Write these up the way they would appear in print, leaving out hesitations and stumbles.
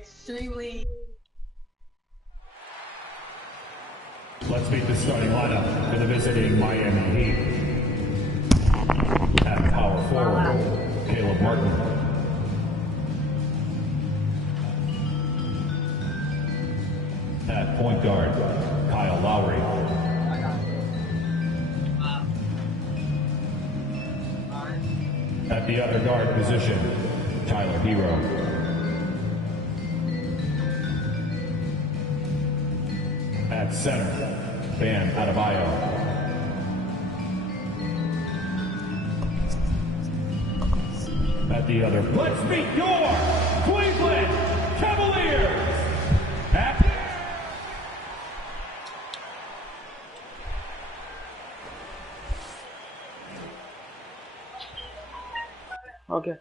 extremely. Let's meet the starting lineup for the visiting Miami Heat. At power forward, Caleb Martin. At point guard, Kyle Lowry. At the other guard position, Tyler Hero. At center, Bam Adebayo. At the other, let's meet your Cleveland Cavaliers. Okay.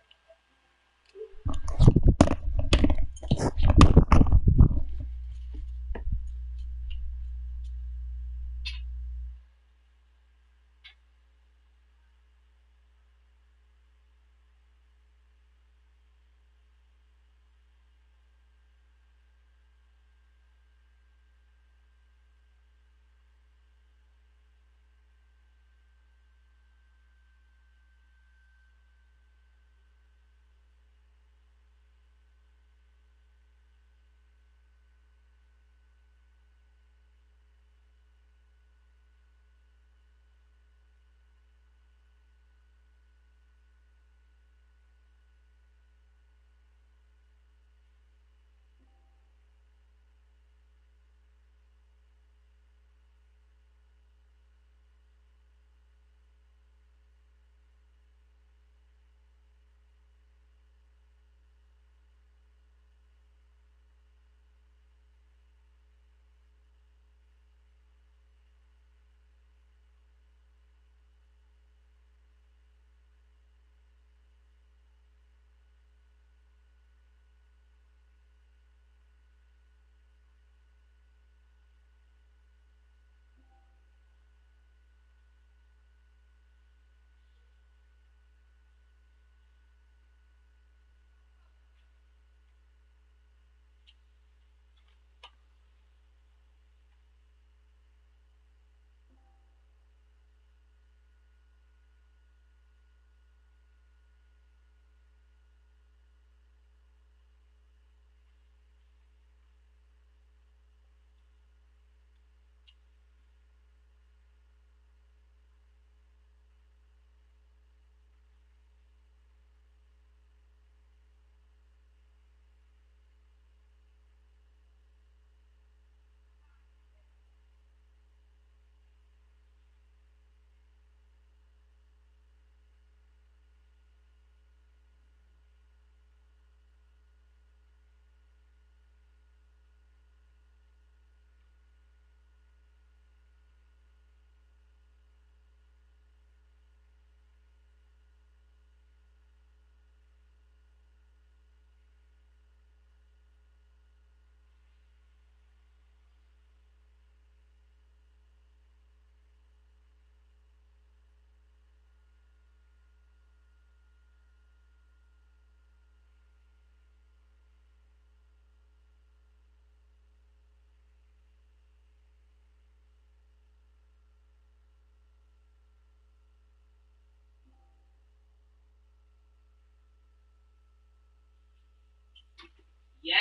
Yeah.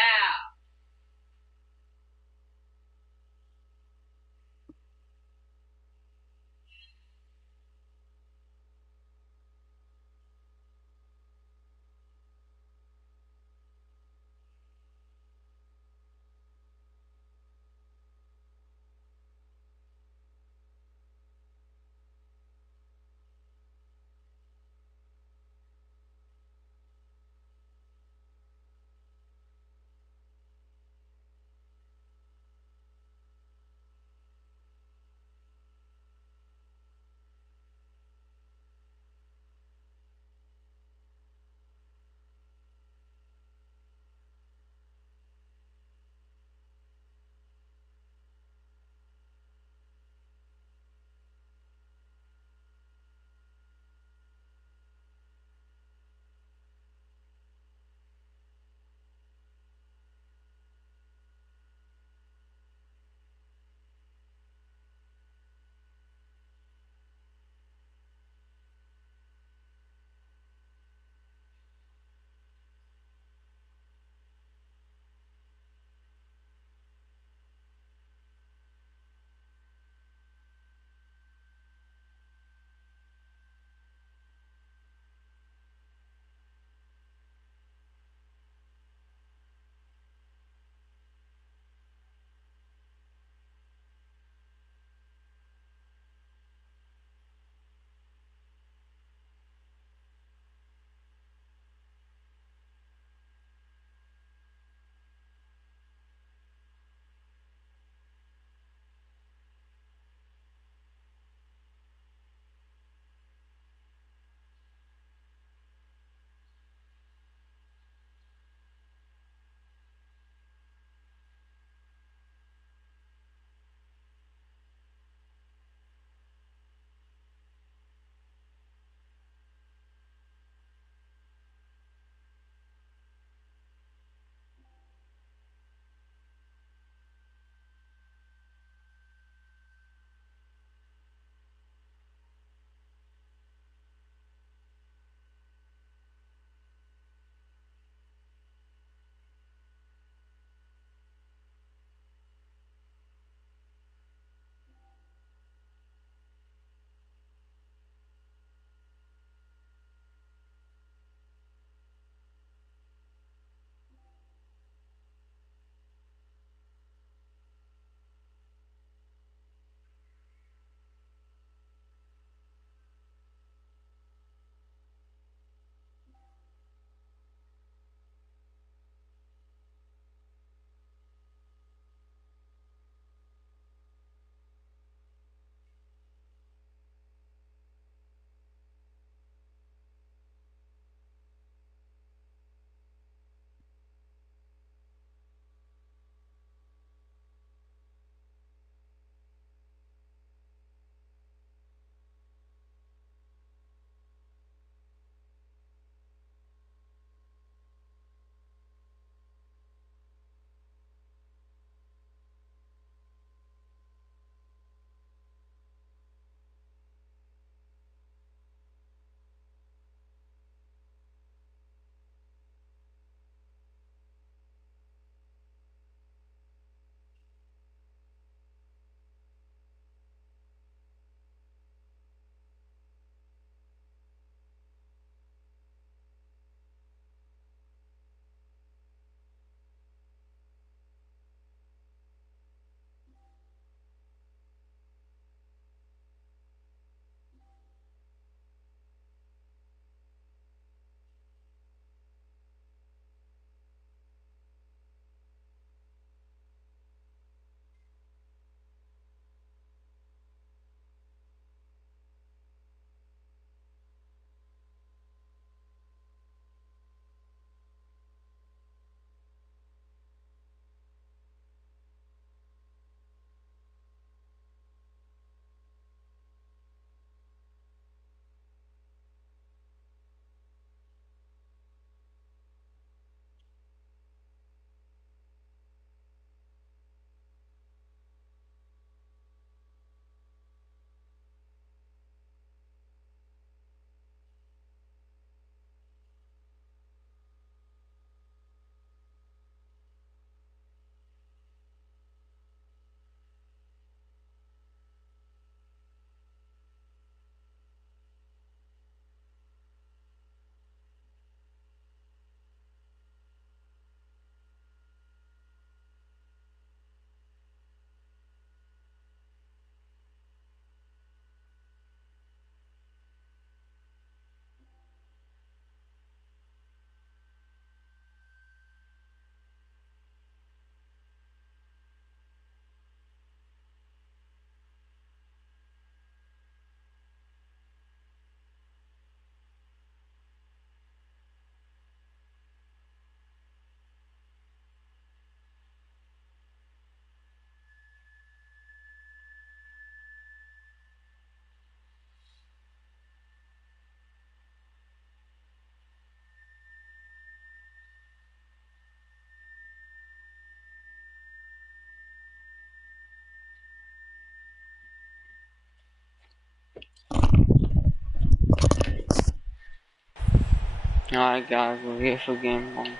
Alright guys, we're here for game 1.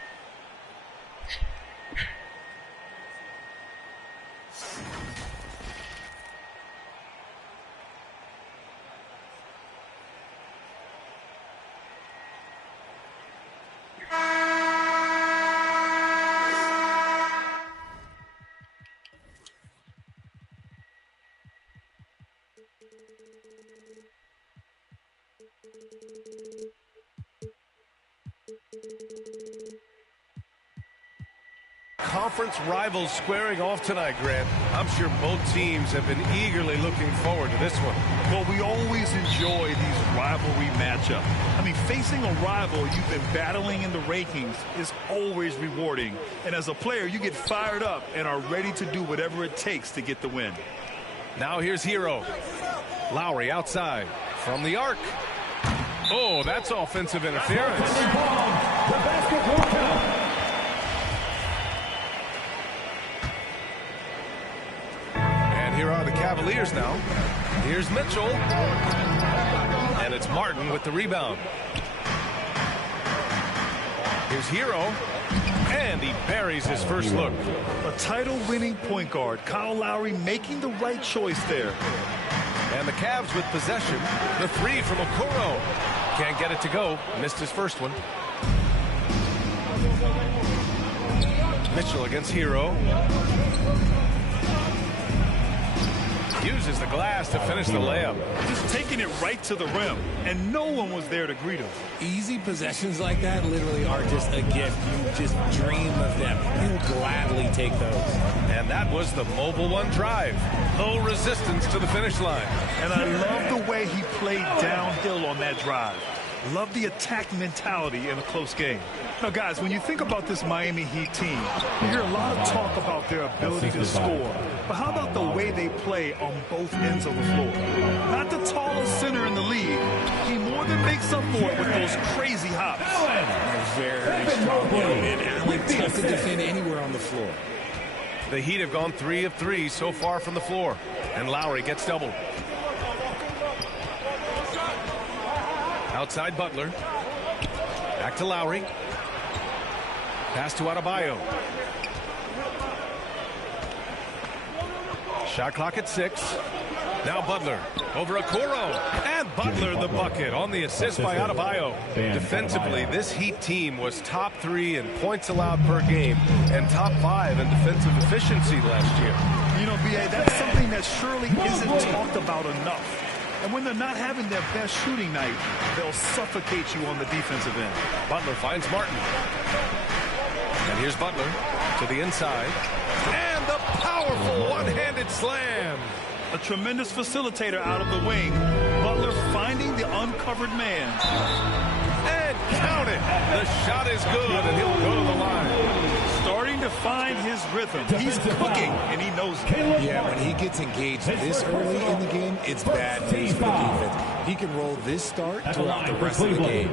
Conference rivals squaring off tonight, Grant. I'm sure both teams have been eagerly looking forward to this one. Well, we always enjoy these rivalry matchups. I mean, facing a rival you've been battling in the rankings is always rewarding. And as a player, you get fired up and are ready to do whatever it takes to get the win. Now here's Hero. Lowry outside from the arc. Oh, that's offensive interference. And here are the Cavaliers now. Here's Mitchell. And it's Martin with the rebound. Here's Hero. And he buries his first look. A title-winning point guard, Kyle Lowry, making the right choice there. And the Cavs with possession. The three from Okoro. Can't get it to go. Missed his first one. Mitchell against Hero. Uses the glass to finish the layup. Just taking it right to the rim, and no one was there to greet him. Easy possessions like that literally are just a gift. You just dream of them. You'll gladly take those. And that was the Mobile One drive. No resistance to the finish line. And I love the way he played downhill on that drive. Love the attack mentality in a close game. Now, guys, when you think about this Miami Heat team, you hear a lot of talk about their ability to score. But how about the way they play on both ends of the floor? Not the tallest center in the league. He more than makes up for it with those crazy hops. Very strong man. Allen tough to defend anywhere on the floor. The Heat have gone 3 of 3 so far from the floor. And Lowry gets doubled. Outside Butler. Back to Lowry. Pass to Adebayo. Shot clock at 6. Now Butler over Okoro. And Butler the bucket on the assist by Adebayo. Defensively, this Heat team was top 3 in points allowed per game and top 5 in defensive efficiency last year. You know, B.A., that's something that surely isn't talked about enough. And when they're not having their best shooting night, they'll suffocate you on the defensive end. Butler finds Martin. And here's Butler to the inside. And the powerful one-handed slam. A tremendous facilitator out of the wing. Butler finding the uncovered man. And count it. The shot is good, and he'll go to the line. Starting to find his rhythm. He's cooking, and he knows it. Yeah, when he gets engaged this early in the game, it's bad news for the defense. He can roll this start throughout the rest of the game.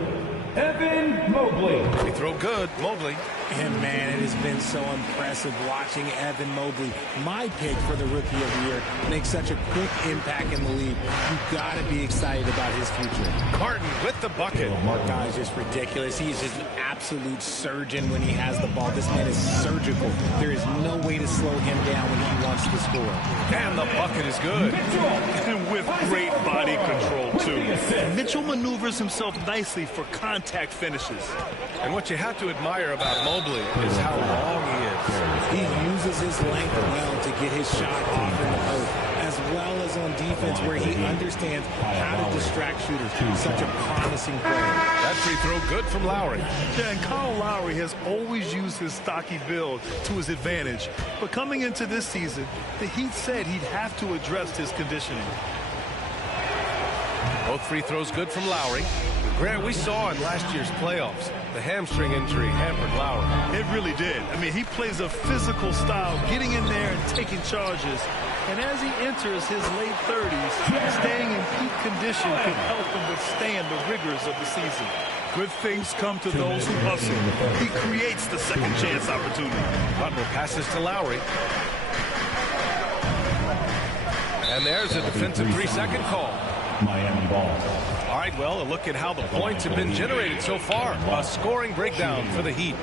Evan Mobley. They throw good. Mobley. And, man, it has been so impressive watching Evan Mobley, my pick for the Rookie of the Year, make such a quick impact in the league. You've got to be excited about his future. Carton with the bucket. Guy is just ridiculous. He is just an absolute surgeon when he has the ball. This man is surgical. There is no way to slow him down when he wants to score. And the bucket is good. And with great body control, too. Mitchell maneuvers himself nicely for contact finishes. And what you have to admire about Mobley is how long he is. He uses his length well to get his shot off in the post, as well as on defense where he understands how to distract shooters. Such a promising player. That free throw good from Lowry. Yeah, and Kyle Lowry has always used his stocky build to his advantage. But coming into this season, the Heat said he'd have to address his conditioning. Both free throws good from Lowry. Grant, we saw in last year's playoffs, the hamstring injury hampered Lowry. It really did. I mean, he plays a physical style, getting in there and taking charges. And as he enters his late 30s, staying in peak condition can help him withstand the rigors of the season. Good things come to those who hustle. He creates the second chance opportunity. Butler passes to Lowry. And there's a defensive 3-second call. Miami ball. All right, well, a look at how the points have been generated so far. A scoring breakdown for the Heat.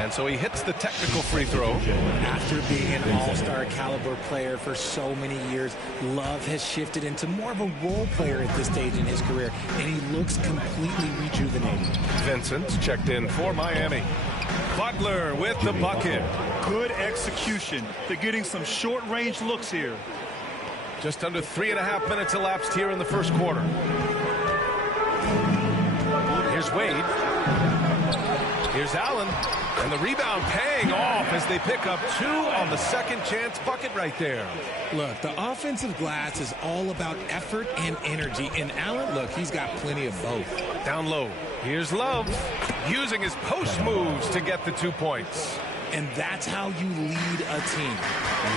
And so he hits the technical free throw. After being an all-star caliber player for so many years, Love has shifted into more of a role player at this stage in his career, and he looks completely rejuvenated. Vincent's checked in for Miami. Butler with the bucket. Good execution. They're getting some short-range looks here. Just under 3.5 minutes elapsed here in the first quarter. Here's Wade. Here's Allen. And the rebound paying off as they pick up 2 on the second chance bucket right there. Look, the offensive glass is all about effort and energy. And Allen, look, he's got plenty of both. Down low. Here's Love. Using his post moves to get the 2 points. And that's how you lead a team.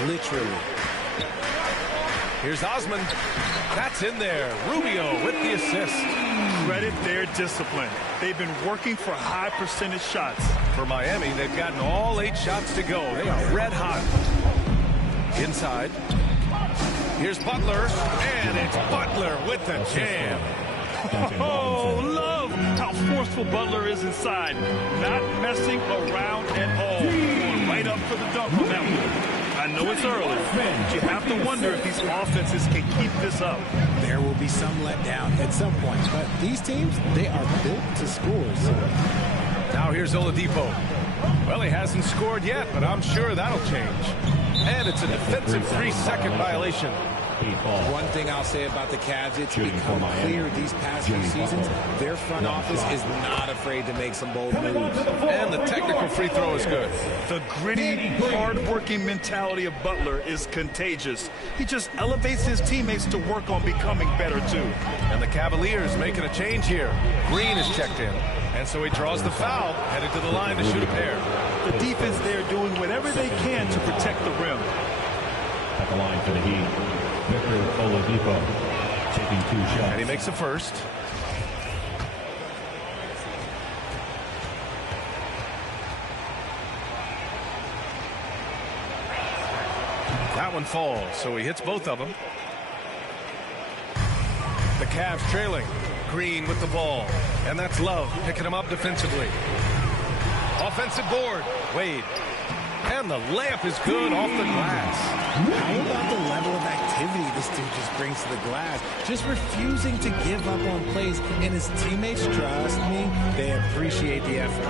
Literally. Here's Osman. That's in there. Rubio with the assist. Credit their discipline. They've been working for high percentage shots. For Miami, they've gotten all 8 shots to go. They are red hot. Inside. Here's Butler. And it's Butler with the jam. Oh, Love how forceful Butler is inside. Not messing around at all. Going right up for the dunk on that one. I know it's early, but you have to wonder if these offenses can keep this up. There will be some letdown at some point, but these teams, they are built to score. So. Now here's Oladipo. Well, he hasn't scored yet, but I'm sure that'll change. And it's a defensive 3-second violation. One thing I'll say about the Cavs, it's become clear these past few seasons, their front office is not afraid to make some bold moves. And the technical free throw is good. The gritty, hard-working mentality of Butler is contagious. He just elevates his teammates to work on becoming better, too. And the Cavaliers making a change here. Green is checked in. And so he draws the foul, headed to the line to shoot a pair. The defense there doing whatever they can to protect the rim. At the line for the Heat, Victor Oladipo taking 2 shots. And he makes the first. That one falls, so he hits both of them. The Cavs trailing. Green with the ball. And that's Love picking him up defensively. Offensive board. Wade. And the layup is good off the glass. How about the level of activity this dude just brings to the glass? Just refusing to give up on plays. And his teammates, trust me, they appreciate the effort.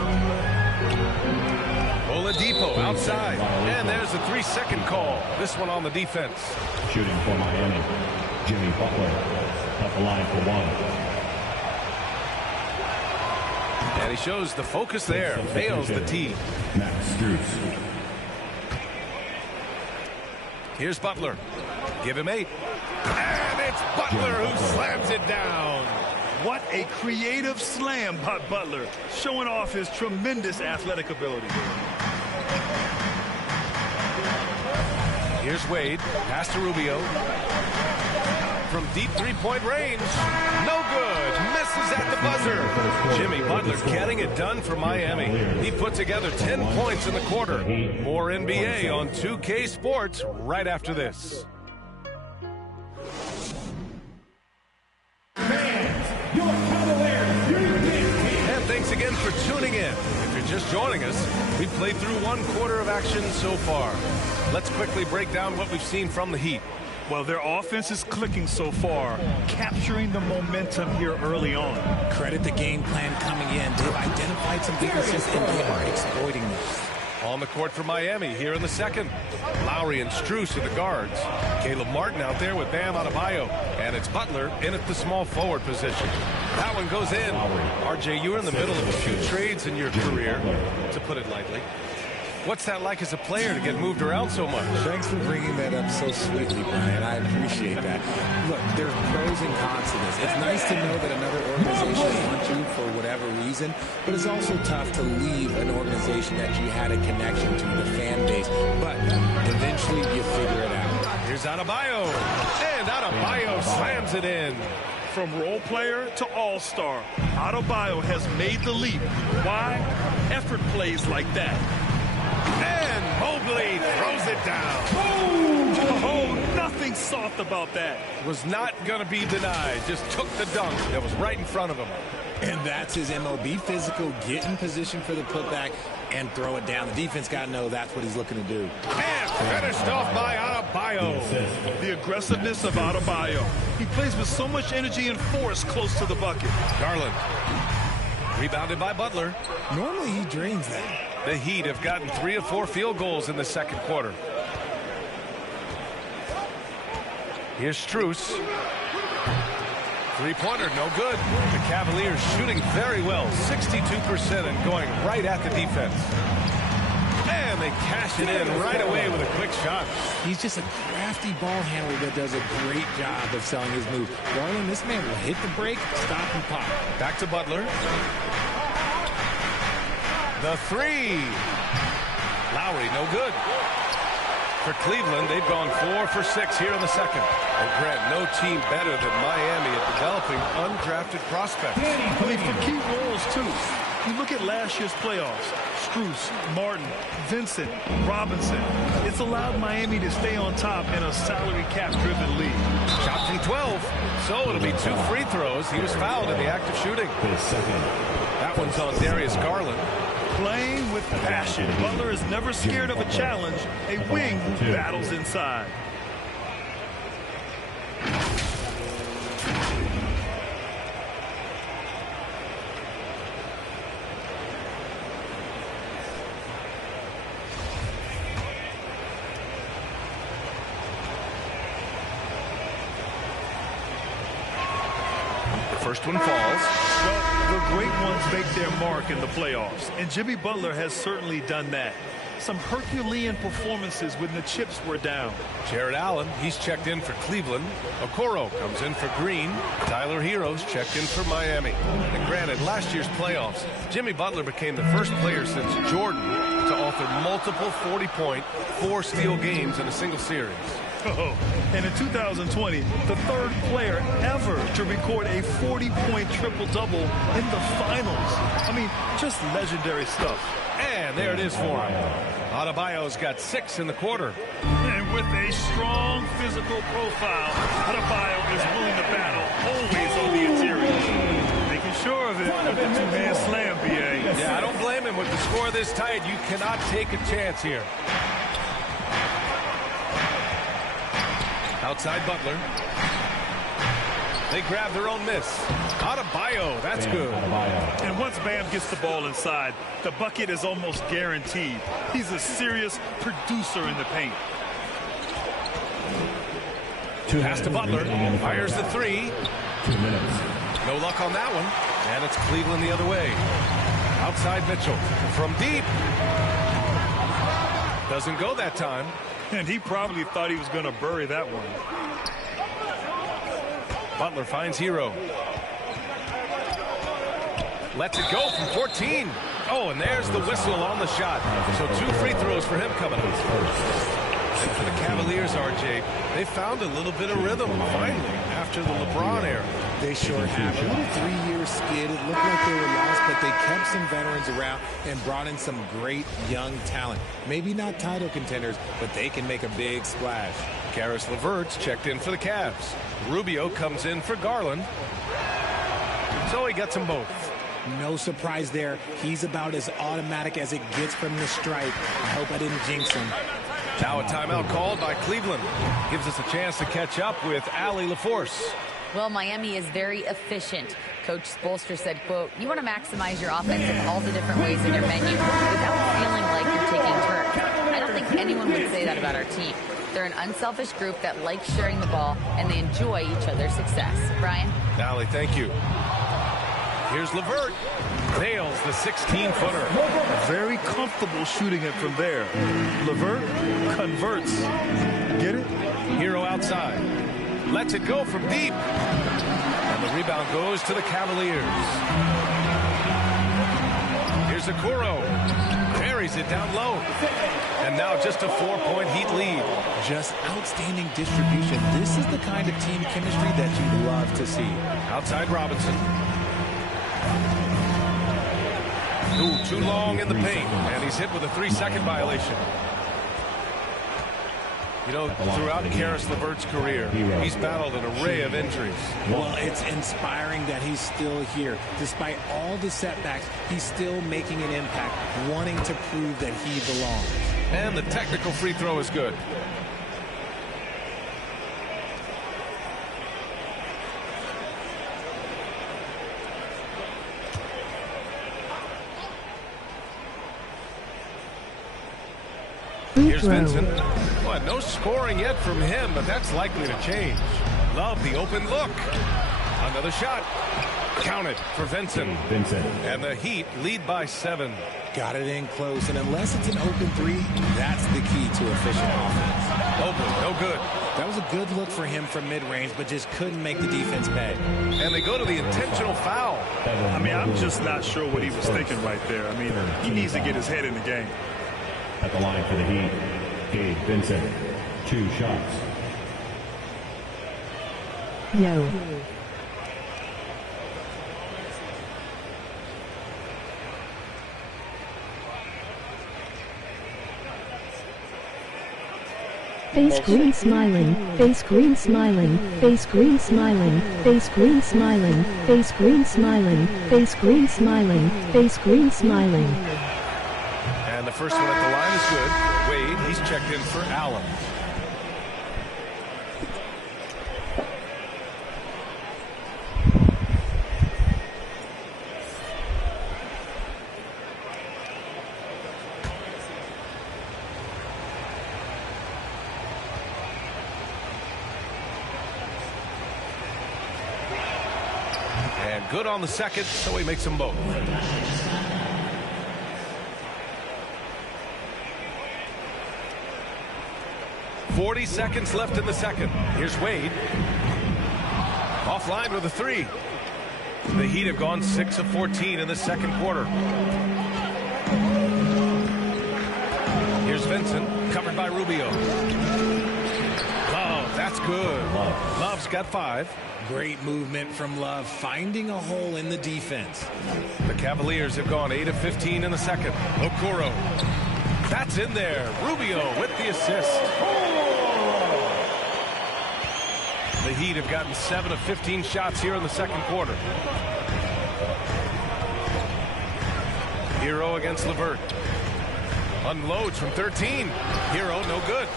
Oladipo outside. And there's a 3-second call. This one on the defense. Shooting for Miami, Jimmy Butler at the line for 1. And he shows the focus there. Fails the tee. Max Strus. Here's Butler. Give him 8. And it's Butler who slams it down. What a creative slam by Butler, showing off his tremendous athletic ability. Here's Wade. Pass to Rubio. From deep 3-point range. No good. Misses at the buzzer. Jimmy Butler getting it done for Miami. He put together 10 points in the quarter. More NBA on 2K Sports right after this. And thanks again for tuning in. If you're just joining us, we've played through 1 quarter of action so far. Let's quickly break down what we've seen from the Heat. Well, their offense is clicking so far, capturing the momentum here early on. Credit the game plan coming in. They've identified some weaknesses, and they are exploiting them. On the court for Miami here in the second. Lowry and Strus are the guards. Caleb Martin out there with Bam Adebayo. And it's Butler in at the small forward position. That one goes in. RJ, you were in the middle of a few trades in your career, to put it lightly. What's that like as a player to get moved around so much? Thanks for bringing that up so sweetly, Brian. I appreciate that. Look, there's pros and cons to this. It's nice to know that another organization wants you for whatever reason, but it's also tough to leave an organization that you had a connection to, the fan base. But eventually you figure it out. Here's Adebayo. And Adebayo slams it in. From role player to all-star, Adebayo has made the leap. Why? Effort plays like that. And Mobley throws it down. Oh, nothing nothing soft about that. Was not going to be denied. Just took the dunk that was right in front of him. And that's his MO. Be physical, get in position for the putback, and throw it down. The defense got to know that's what he's looking to do. And finished off by Adebayo. The aggressiveness of Adebayo. He plays with so much energy and force close to the bucket. Garland. Rebounded by Butler. Normally he drains that. The Heat have gotten 3 of 4 field goals in the second quarter. Here's Strus. Three-pointer, no good. The Cavaliers shooting very well, 62% and going right at the defense. And they cash it in right away with a quick shot. He's just a crafty ball handler that does a great job of selling his move. Garland, this man will hit the break, stop, and pop. Back to Butler. The three. Lowry, no good. For Cleveland, they've gone 4 for 6 here in the second. And Grant, no team better than Miami at developing undrafted prospects. I mean, for key roles, too. You look at last year's playoffs. Strus, Martin, Vincent, Robinson. It's allowed Miami to stay on top in a salary cap-driven league. Shot from 12. So it'll be 2 free throws. He was fouled in the act of shooting. That one's on Darius Garland. Playing with passion. Butler is never scared of a challenge. A wing who battles inside. The first one falls. Well, the great ones make their mark in the playoffs, and Jimmy Butler has certainly done that. Some Herculean performances when the chips were down. Jared Allen, he's checked in for Cleveland. Okoro comes in for Green. Tyler Hero's checked in for Miami. And granted, last year's playoffs, Jimmy Butler became the first player since Jordan to author multiple 40-point, 4-steal games in a single series. Oh, and in 2020, the third player ever to record a 40-point triple-double in the finals. I mean, just legendary stuff. And there it is for him. Adebayo's got 6 in the quarter. And with a strong physical profile, Adebayo is willing to battle, always on the interior. Making sure of it with the two-hand slam, B.A. Yeah, I don't blame him. With the score this tight, you cannot take a chance here. Outside Butler. They grab their own miss. Adebayo, that's good. And once Bam gets the ball inside, the bucket is almost guaranteed. He's a serious producer in the paint. Pass to Butler. Fires the 3. 2 minutes. No luck on that one. And it's Cleveland the other way. Outside Mitchell. From deep. Doesn't go that time. And he probably thought he was going to bury that one. Butler finds Hero. Lets it go from 14. Oh, and there's the whistle on the shot. So 2 free throws for him coming up. And for the Cavaliers, RJ, they found a little bit of rhythm finally after the LeBron era. They sure have. A little 3-year skid. It looked like they were lost, but they kept some veterans around and brought in some great young talent. Maybe not title contenders, but they can make a big splash. Karis LeVert's checked in for the Cavs. Rubio comes in for Garland. So he gets them both. No surprise there. He's about as automatic as it gets from the stripe. I hope I didn't jinx him. Now a timeout called by Cleveland. Gives us a chance to catch up with Allie LaForce. Well, Miami is very efficient. Coach Spoelstra said, quote, you want to maximize your offense in all the different ways in your menu without feeling like you're taking turns. I don't think anyone would say that about our team. They're an unselfish group that likes sharing the ball, and they enjoy each other's success. Brian? Allie, thank you. Here's LeVert. Nails the 16-footer. Very comfortable shooting it from there. LeVert converts. Get it? Hero outside. Lets it go from deep. And the rebound goes to the Cavaliers. Here's Okoro. Buries it down low. And now just a 4-point Heat lead. Just outstanding distribution. This is the kind of team chemistry that you love to see. Outside Robinson. Ooh, too long in the paint. And he's hit with a 3-second violation. You know, throughout Caris LeVert's career, he's battled an array of injuries. Well, it's inspiring that he's still here. Despite all the setbacks, he's still making an impact, wanting to prove that he belongs. And the technical free throw is good. Here's Vincent. Well, no scoring yet from him, but that's likely to change. Love the open look. Another shot. Counted for Vincent. And the Heat lead by 7. Got it in close, and unless it's an open three, that's the key to efficient offense. Open, no good. That was a good look for him from mid-range, but just couldn't make the defense pay. And they go to the intentional foul. I mean, I'm just not sure what he was thinking right there. I mean, he needs to get his head in the game. At the line for the Heat, Gabe Vincent, 2 shots. Yo. Face green smiling, face green smiling, face green smiling, face green smiling, face green smiling, face green smiling, face green smiling. And the first one at the line is good. Wade, he's checked in for Allen. And good on the second, so he makes them both. .40 seconds left in the second. Here's Wade. Offline with a 3. The Heat have gone 6 of 14 in the second quarter. Here's Vincent, covered by Rubio. Love, that's good. Love's got 5. Great movement from Love, finding a hole in the defense. The Cavaliers have gone 8 of 15 in the second. Okoro. That's in there. Rubio with the assist. The Heat have gotten 7 of 15 shots here in the second quarter. Hero against LeVert. Unloads from 13. Hero, no good.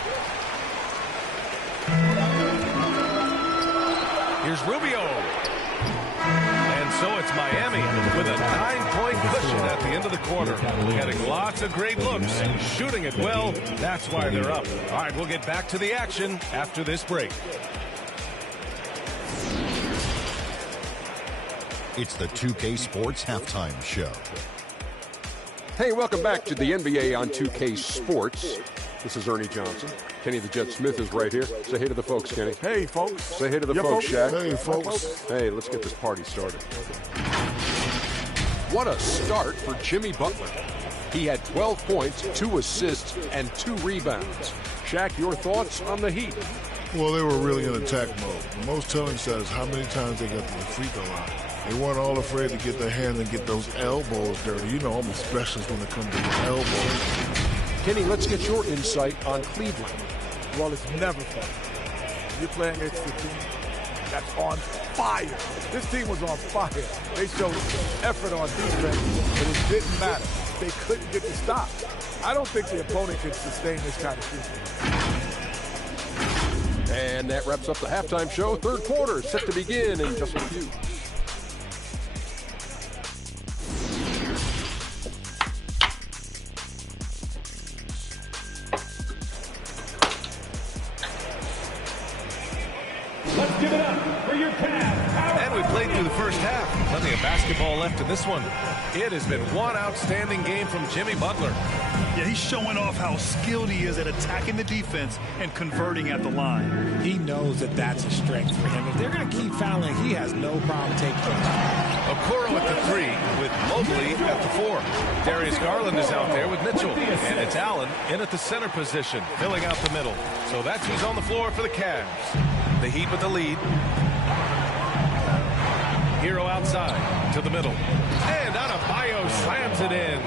Here's Rubio. And so it's Miami with a 9-point cushion at the end of the quarter. Getting lots of great looks, shooting it well. That's why they're up. All right, we'll get back to the action after this break. It's the 2K Sports Halftime Show. Hey, welcome back to the NBA on 2K Sports. This is Ernie Johnson. Kenny the Jet Smith is right here. Say hey to the folks, Kenny. Hey, folks. Say hey to the folks, Shaq. Hey, folks. Hey, let's get this party started. What a start for Jimmy Butler. He had 12 points, 2 assists, and 2 rebounds. Shaq, your thoughts on the Heat? Well, they were really in attack mode. The most telling stat is how many times they got to the free throw line. They weren't all afraid to get their hands and get those elbows dirty. You know I'm a specialist when it comes to the elbows. Kenny, let's get your insight on Cleveland. Well, it's never fun. You're playing against a team that's on fire. This team was on fire. They showed effort on defense, but it didn't matter. They couldn't get the stop. I don't think the opponent can sustain this kind of defense. And that wraps up the halftime show. Third quarter set to begin in just a few. Let's give it up for your Cavs. And we played through the first half. Plenty of basketball left in this one. It has been one outstanding game from Jimmy Butler. Yeah, he's showing off how skilled he is at attacking the defense and converting at the line. He knows that that's a strength for him. If they're going to keep fouling, he has no problem taking it. Okoro at the 3 with Mobley at the 4. Darius Garland is out there with Mitchell. And it's Allen in at the center position, filling out the middle. So that's who's on the floor for the Cavs. The Heat with the lead. Hero outside to the middle. And Adebayo slams it in.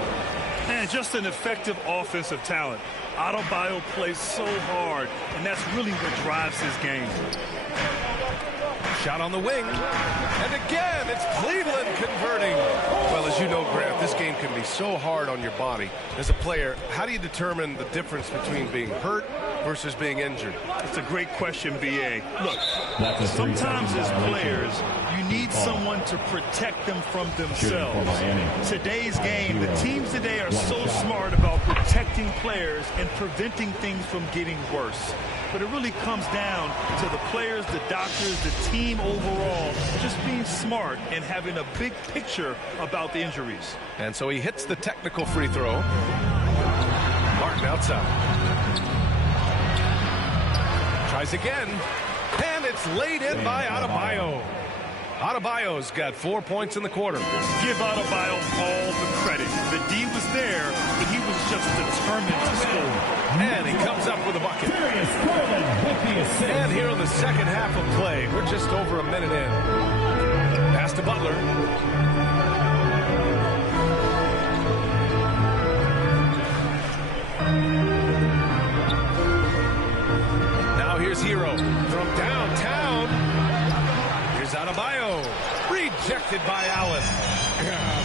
Man, just an effective offensive talent. Adebayo plays so hard, and that's really what drives his game. Shot on the wing. And again, it's Cleveland converting. Well, as you know, Grant, this game can be so hard on your body. As a player, how do you determine the difference between being hurt versus being injured? It's a great question, B.A. Look, sometimes as players, you need someone to protect them from themselves. Today's game, the teams today are so smart about protecting players and preventing things from getting worse. But it really comes down to the players, the doctors, the team overall, just being smart and having a big picture about the injuries. And so he hits the technical free throw. Martin outside. Tries again. And it's laid in by Adebayo. Adebayo's got 4 points in the quarter. Give Adebayo all the credit. The D was there, but he was just determined to score. And he comes up with a bucket. And here in the second half of play, we're just over a minute in. Pass to Butler. Now here's Hero from downtown. Here's Adebayo. Rejected by Allen.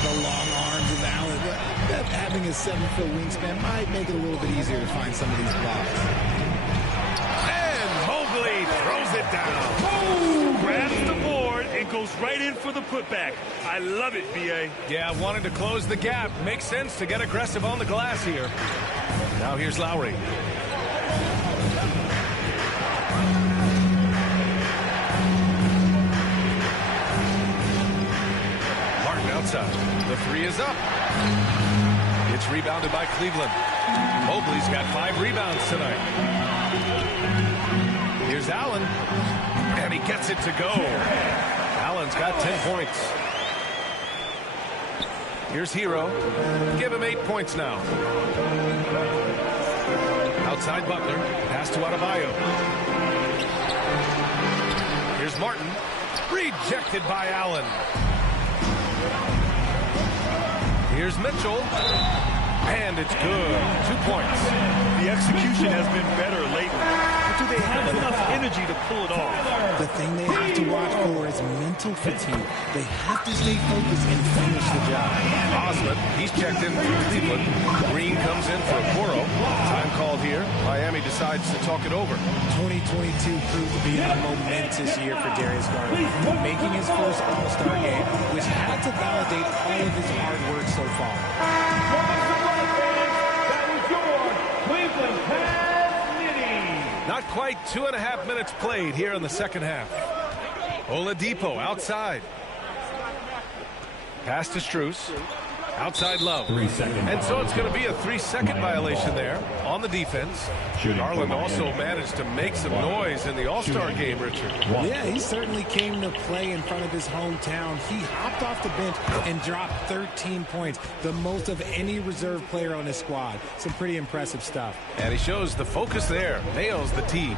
The long arms of Allen. Having a 7-foot wingspan might make it a little bit easier to find some of these blocks. And Mobley throws it down. Grabs the board and goes right in for the putback. I love it, B.A. Yeah, wanted to close the gap. Makes sense to get aggressive on the glass here. Now here's Lowry. Martin outside. The three is up. It's rebounded by Cleveland. Mobley's got 5 rebounds tonight. Here's Allen. And he gets it to go. Allen's got 10 points. Here's Hero. Give him 8 points now. Outside Butler. Pass to Adebayo. Here's Martin. Rejected by Allen. Here's Mitchell. And it's good. 2 points. The execution has been better lately. But do they have enough energy to pull it off? The thing they have to watch for is mental fatigue. They have to stay focused and finish the job. Osman, he's checked in for Cleveland. Green comes in for Okoro. Time called here. Miami decides to talk it over. 2022 proved to be a momentous year for Darius Garland, making his first All-Star game, which had to validate all of his hard work so far. Not quite 2.5 minutes played here in the second half. Oladipo outside. Pass to Strus. Outside Love. 3 seconds. And so it's going to be a 3-second violation there on the defense. Garland also managed to make some noise in the All-Star game, Richard. Yeah, he certainly came to play in front of his hometown. He hopped off the bench and dropped 13 points, the most of any reserve player on his squad. Some pretty impressive stuff. And he shows the focus there. Nails the tee.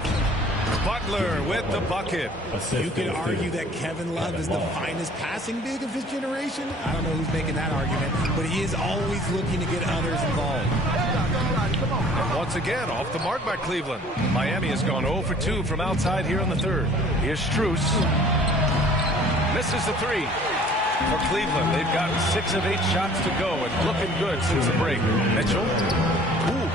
Butler with the bucket. You could argue that Kevin Love is the finest passing big of his generation. I don't know who's making that argument, but he is always looking to get others involved. And once again, off the mark by Cleveland. Miami has gone 0 for 2 from outside here in the third. Here's Strus. Misses the 3. For Cleveland, they've got 6 of 8 shots to go and looking good since the break. Mitchell.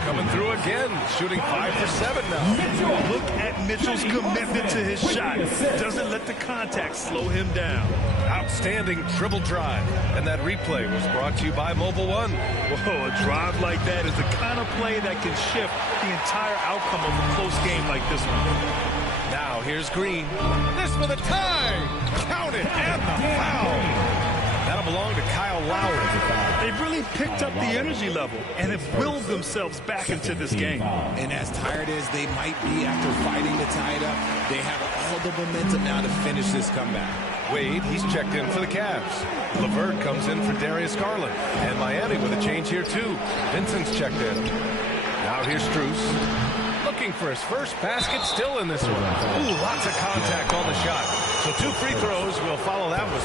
Coming through again, shooting 5 for 7 now. Look at Mitchell's commitment to his shot. Doesn't let the contact slow him down. Outstanding dribble drive. And that replay was brought to you by Mobile One. Whoa, a drive like that is the kind of play that can shift the entire outcome of a close game like this one. Now here's Green. This for the tie. Count it, and the foul. That'll belong to Kyle Lowry. They've really picked up the energy level and have willed themselves back into this game. And as tired as they might be after fighting to tie it up, they have all the momentum now to finish this comeback. Wade, he's checked in for the Cavs. LeVert comes in for Darius Garland. And Miami with a change here, too. Vincent's checked in. Now here's Strus. Look looking for his first basket still in this one. Ooh, lots of contact on the shot. So 2 free throws will follow that one.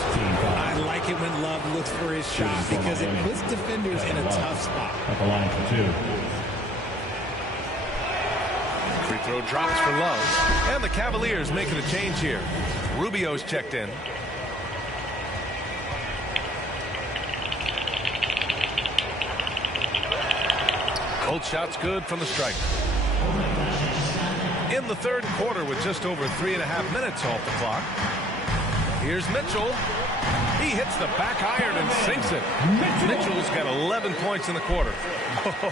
I like it when Love looks for his shot because it puts defenders in a tough spot. At the line for 2. Free throw drops for Love. And the Cavaliers making a change here. Rubio's checked in. Both shots good from the striker. In the third quarter with just over 3.5 minutes off the clock. Here's Mitchell. He hits the back iron and sinks it. Mitchell's got 11 points in the quarter.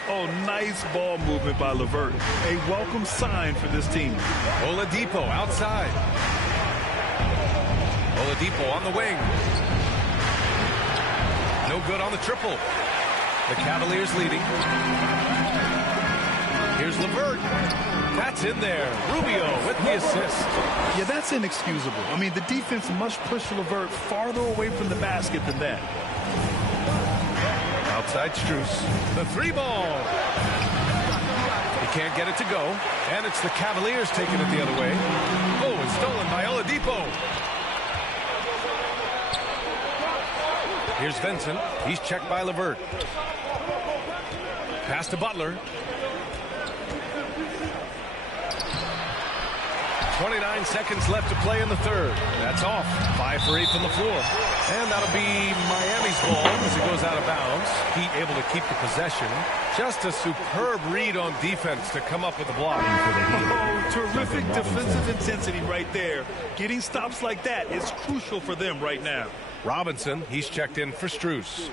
Oh, nice ball movement by LeVert. A welcome sign for this team. Oladipo outside. Oladipo on the wing. No good on the triple. The Cavaliers leading. Here's LeVert. That's in there. Rubio with the assist. Yeah, that's inexcusable. I mean, the defense must push LeVert farther away from the basket than that. Outside Strus. The 3 ball. He can't get it to go. And it's the Cavaliers taking it the other way. Oh, it's stolen by Oladipo. Here's Vincent. He's checked by LeVert. Pass to Butler. 29 seconds left to play in the third. That's off. 5 for 8 from the floor. And that'll be Miami's ball as it goes out of bounds. Heat able to keep the possession. Just a superb read on defense to come up with the block. Oh, terrific defensive intensity right there. Getting stops like that is crucial for them right now. Robinson, he's checked in for Strus.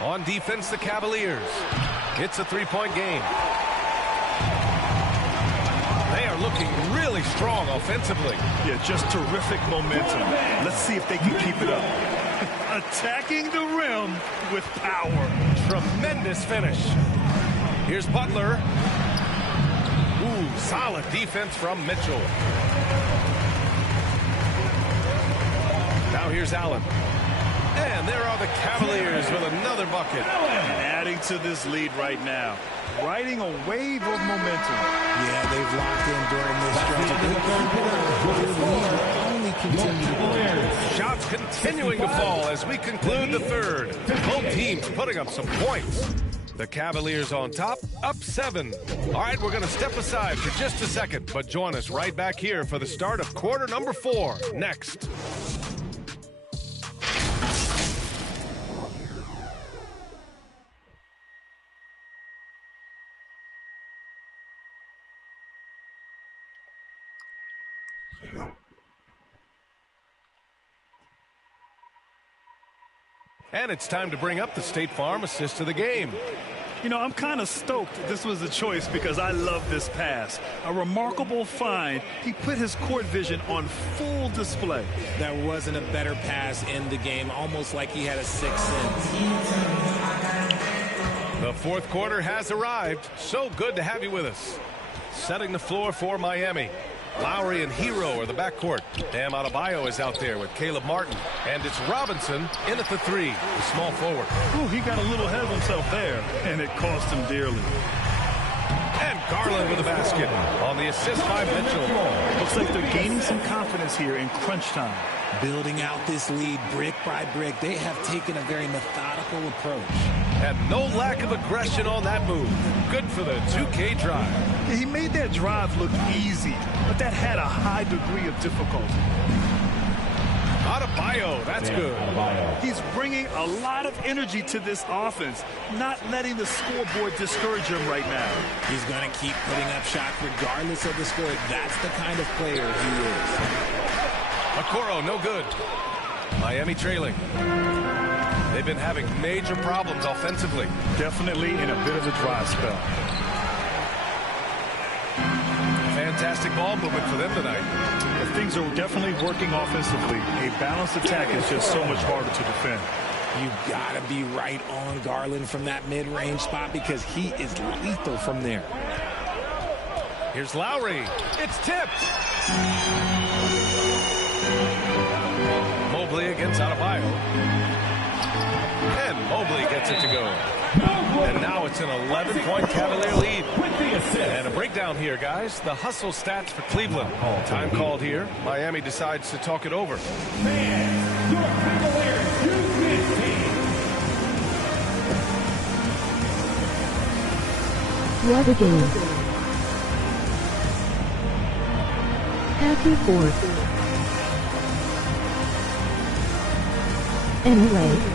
On defense, the Cavaliers. It's a 3-point game. They are looking really strong offensively. Yeah, just terrific momentum. Let's see if they can keep it up. Attacking the rim with power. Tremendous finish. Here's Butler. Ooh, solid defense from Mitchell. Now here's Allen. And there are the Cavaliers with another bucket. And adding to this lead right now. Riding a wave of momentum. Yeah, they've locked in during this stretch. Their lead only continue to grow. Shots continuing to fall as we conclude the third. Both teams putting up some points. The Cavaliers on top, up 7. All right, we're going to step aside for just a second, but join us right back here for the start of quarter number 4 next. And it's time to bring up the State Farm assist of the game. You know, I'm kind of stoked this was a choice because I love this pass. A remarkable find. He put his court vision on full display. There wasn't a better pass in the game, almost like he had a sixth sense. The fourth quarter has arrived. So good to have you with us. Setting the floor for Miami. Lowry and Hero are the backcourt. Bam Adebayo is out there with Caleb Martin. And it's Robinson in at the 3, the small forward. Ooh, he got a little ahead of himself there, and it cost him dearly. And Garland with the basket on the assist by Mitchell. Looks like they're gaining some confidence here in crunch time. Building out this lead brick by brick. They have taken a very methodical approach. And no lack of aggression on that move. Good for the 2K drive. He made that drive look easy, but that had a high degree of difficulty. Adebayo, that's good. He's bringing a lot of energy to this offense, not letting the scoreboard discourage him right now. He's going to keep putting up shots regardless of the score. That's the kind of player he is. Okoro, no good. Miami trailing. They've been having major problems offensively. Definitely in a bit of a dry spell. Fantastic ball movement for them tonight. But things are definitely working offensively. A balanced attack is just so much harder to defend. You got to be right on Garland from that mid-range spot because he is lethal from there. Here's Lowry. It's tipped. Mobley against Adebayo. And Mobley gets it to go. And now it's an 11-point Cavalier lead. And a breakdown here, guys. The hustle stats for Cleveland. Time called here. Miami decides to talk it over. What a game. Happy 4th. Anyway.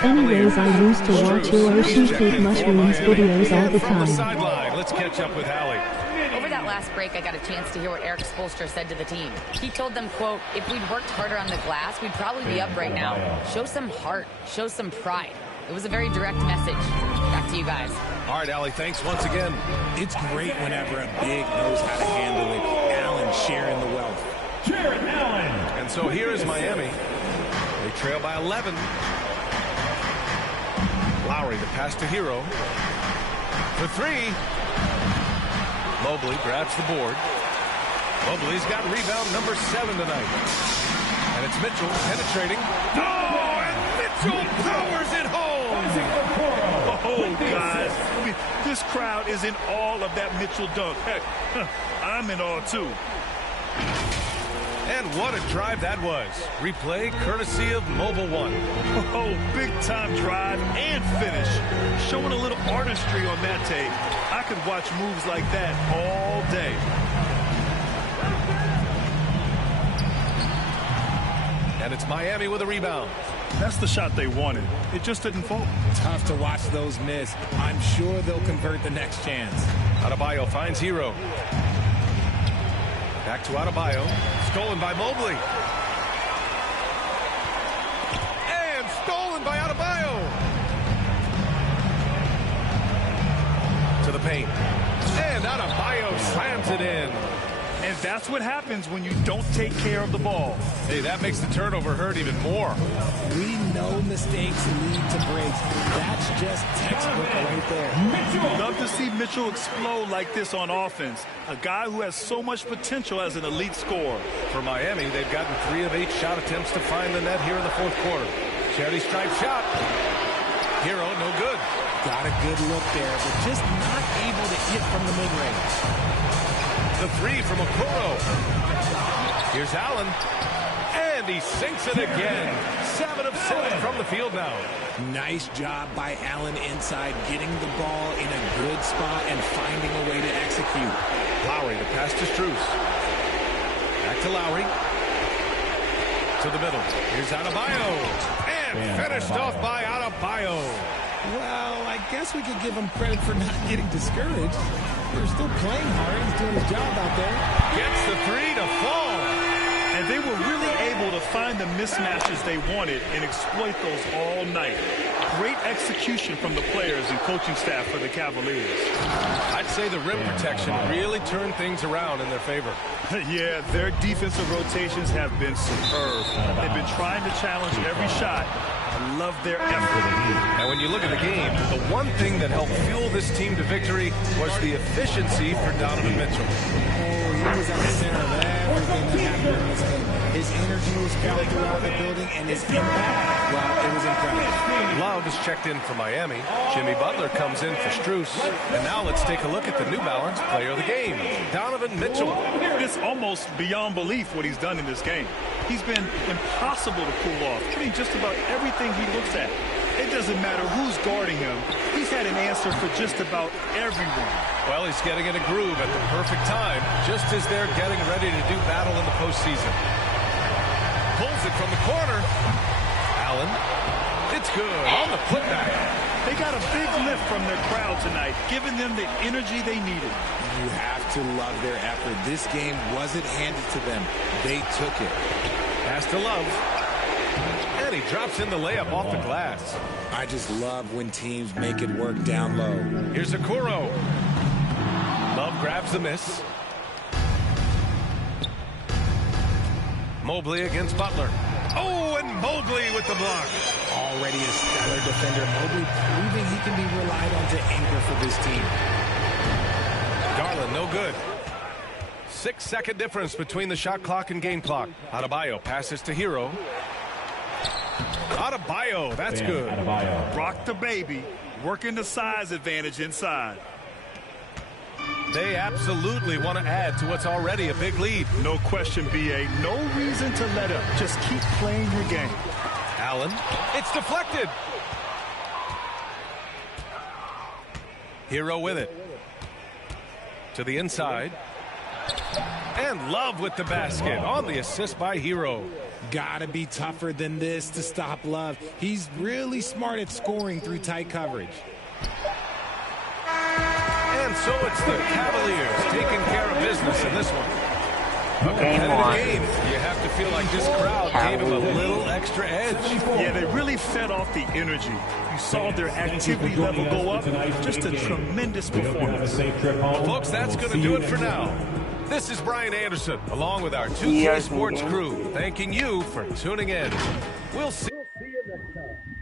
Anyways, I used to watch Hiroshi Cake Mushrooms videos all the time. Let's catch up with Allie. Over that last break, I got a chance to hear what Erik Spoelstra said to the team. He told them, quote, if we'd worked harder on the glass, we'd probably be up right now. Show some heart. Show some pride. It was a very direct message. Back to you guys. All right, Allie, thanks once again. It's great whenever a big knows how to handle it. Allen sharing the wealth. Jarrett Allen. And so here is Miami. They trail by 11. Lowry, the pass to Hero. For 3. Mobley grabs the board. Mobley's got rebound number 7 tonight. And it's Mitchell penetrating. Oh, and Mitchell powers it home. Oh, guys. I mean, this crowd is in awe of that Mitchell dunk. Heck, I'm in awe, too. And what a drive that was. Replay courtesy of Mobile One. Oh, big-time drive and finish. Showing a little artistry on that tape. I could watch moves like that all day. And it's Miami with a rebound. That's the shot they wanted. It just didn't fall. Tough to watch those miss. I'm sure they'll convert the next chance. Adebayo finds Hero. Back to Adebayo. Stolen by Mobley. And stolen by Adebayo. To the paint. And Adebayo slams it in. And that's what happens when you don't take care of the ball. Hey, that makes the turnover hurt even more. We know mistakes lead to breaks. That's just textbook right there. Love to see Mitchell explode like this on offense. A guy who has so much potential as an elite scorer. For Miami, they've gotten 3 of 8 shot attempts to find the net here in the fourth quarter. Charity stripe shot. Hero, no good. Got a good look there, but just not able to hit from the mid-range. The 3 from Okoro. Here's Allen. And he sinks it again. 7 of 7 from the field now. Nice job by Allen inside, getting the ball in a good spot and finding a way to execute. Lowry, the pass to Strus. Back to Lowry. To the middle. Here's Adebayo. And finished off by Adebayo. Well, I guess we could give him credit for not getting discouraged. They're still playing hard. He's doing his job out there. Gets the 3 to fall. And they were really able to find the mismatches they wanted and exploit those all night. Great execution from the players and coaching staff for the Cavaliers. I'd say the rim protection really turned things around in their favor. Yeah, their defensive rotations have been superb. They've been trying to challenge every shot. I love their effort. And when you look at the game, the one thing that helped fuel this team to victory was the efficiency for Donovan Mitchell. Oh, he was at the center of everything that happened in this game. His energy was felt throughout the building, and his impact, well, it was incredible. Love is checked in for Miami. Jimmy Butler comes in for Strus. And now let's take a look at the New Balance player of the game, Donovan Mitchell. It's almost beyond belief what he's done in this game. He's been impossible to pull off, hitting just about everything he looks at. It doesn't matter who's guarding him. He's had an answer for just about everyone. Well, he's getting in a groove at the perfect time, just as they're getting ready to do battle in the postseason. Pulls it from the corner. Allen. It's good on the putback. They got a big lift from their crowd tonight, giving them the energy they needed. You have to love their effort. This game wasn't handed to them. They took it. Pass to Love. And he drops in the layup off the glass. I just love when teams make it work down low. Here's Okoro. Love grabs the miss. Mobley against Butler. Oh, and Mobley with the block. Already a stellar defender, Mobley proving he can be relied on to anchor for this team. Garland, no good. 6-second difference between the shot clock and game clock. Adebayo passes to Hero. Adebayo, that's good. Adebayo. Rock the baby, working the size advantage inside. They absolutely want to add to what's already a big lead. No question, B.A. No reason to let up. Just keep playing your game. Allen, it's deflected. Hero with it. To the inside. And Love with the basket on the assist by Hero. Gotta be tougher than this to stop Love. He's really smart at scoring through tight coverage. And so it's the Cavaliers taking care of business in this one. A Game competitive one. game. You have to feel like this crowd gave him a little extra edge. Yeah, they really fed off the energy. You saw their activity level go up. Just a tremendous performance. Well, folks, that's going to do it for now. This is Brian Anderson, along with our 2K Sports crew, thanking you for tuning in. We'll see you next time.